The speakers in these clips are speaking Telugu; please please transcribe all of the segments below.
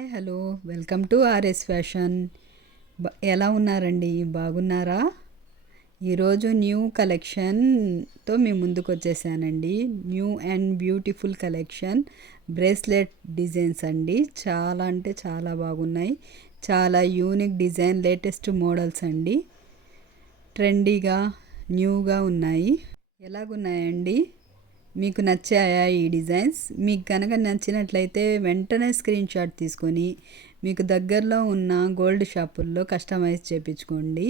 Hi hello welcome to RS fashion. ఎలా ఉన్నారండి? బాగున్నారా? ఈరోజు న్యూ కలెక్షన్తో మీ ముందుకు వచ్చేసానండి. New and beautiful collection bracelet designs అండి. చాలా అంటే చాలా బాగున్నాయి. చాలా యూనిక్ డిజైన్, లేటెస్ట్ మోడల్స్ అండి. ట్రెండీగా న్యూగా ఉన్నాయి. ఎలాగున్నాయండి? మీకు నచ్చాయా ఈ డిజైన్స్? మీకు కనుక నచ్చినట్లయితే వెంటనే స్క్రీన్ షాట్ తీసుకొని మీకు దగ్గరలో ఉన్న గోల్డ్ షాపుల్లో కస్టమైజ్ చేయించుకోండి.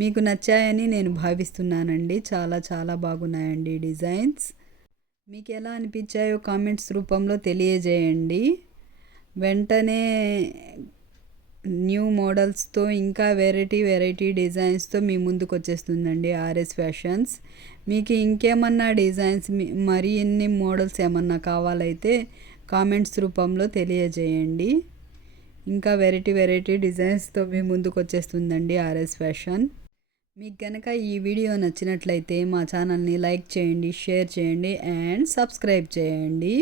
మీకు నచ్చాయని నేను భావిస్తున్నానండి. చాలా చాలా బాగున్నాయండి డిజైన్స్. మీకు ఎలా అనిపించాయో కామెంట్స్ రూపంలో తెలియజేయండి. వెంటనే న్యూ మోడల్స్తో ఇంకా వెరైటీ డిజైన్స్తో మీ ముందుకు వచ్చేస్తుందండి ఆర్ఎస్ ఫ్యాషన్స్. మీకు ఇంకేమన్నా డిజైన్స్ మరి ఎన్ని మోడల్స్ ఏమన్నా కావాలైతే కామెంట్స్ రూపంలో తెలియజేయండి. ఇంకా వెరైటీ డిజైన్స్తో మీ ముందుకు వచ్చేస్తుందండి ఆర్ఎస్ ఫ్యాషన్. మీకు కనుక ఈ వీడియో నచ్చినట్లయితే మా ఛానల్ని లైక్ చేయండి, షేర్ చేయండి అండ్ సబ్స్క్రైబ్ చేయండి.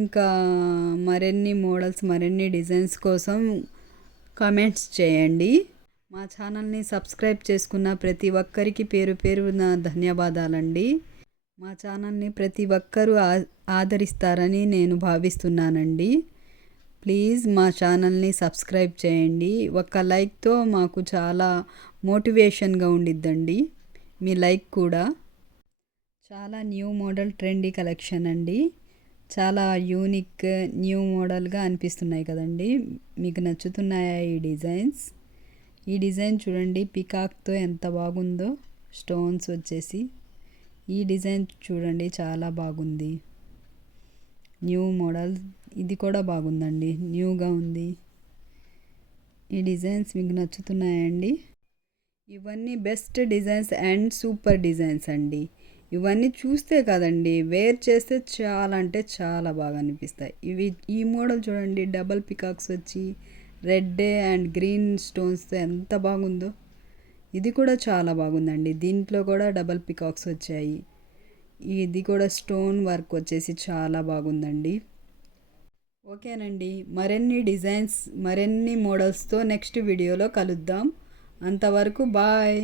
ఇంకా మరిన్ని మోడల్స్, మరిన్ని డిజైన్స్ కోసం కామెంట్స్ చేయండి. మా ఛానల్ని సబ్స్క్రైబ్ చేసుకున్న ప్రతి ఒక్కరికి పేరు పేరున ధన్యవాదాలండి. మా ఛానల్ని ప్రతి ఒక్కరూ ఆదరిస్తారని నేను భావిస్తున్నానండి. ప్లీజ్ మా ఛానల్ని సబ్స్క్రైబ్ చేయండి. ఒక్క లైక్తో మాకు చాలా మోటివేషన్గా ఉండిద్దండి. మీ లైక్ కూడా. చాలా న్యూ మోడల్ ట్రెండీ కలెక్షన్ అండి. చాలా యూనిక్ న్యూ మోడల్గా అనిపిస్తున్నాయి కదండి. మీకు నచ్చుతున్నాయా ఈ డిజైన్స్? ఈ డిజైన్ చూడండి, పికాక్తో ఎంత బాగుందో, స్టోన్స్ వచ్చేసి. ఈ డిజైన్ చూడండి, చాలా బాగుంది. న్యూ మోడల్ ఇది కూడా బాగుందండి, న్యూగా ఉంది. ఈ డిజైన్స్ మీకు నచ్చుతున్నాయండి? ఇవన్నీ best designs and super designs అండి. ఇవన్నీ చూస్తే కదండి, వేర్ చేస్తే చాలా అంటే చాలా బాగా అనిపిస్తాయి. ఈ మోడల్ చూడండి, డబల్ పికాక్స్ వచ్చి రెడ్ అండ్ గ్రీన్ స్టోన్స్తో ఎంత బాగుందో. ఇది కూడా చాలా బాగుందండి. దీంట్లో కూడా డబల్ పికాక్స్ వచ్చాయి. ఇది కూడా స్టోన్ వర్క్ వచ్చేసి చాలా బాగుందండి. ఓకేనండి, మరిన్ని డిజైన్స్, మరిన్ని మోడల్స్తో నెక్స్ట్ వీడియోలో కలుద్దాం. అంతవరకు బాయ్.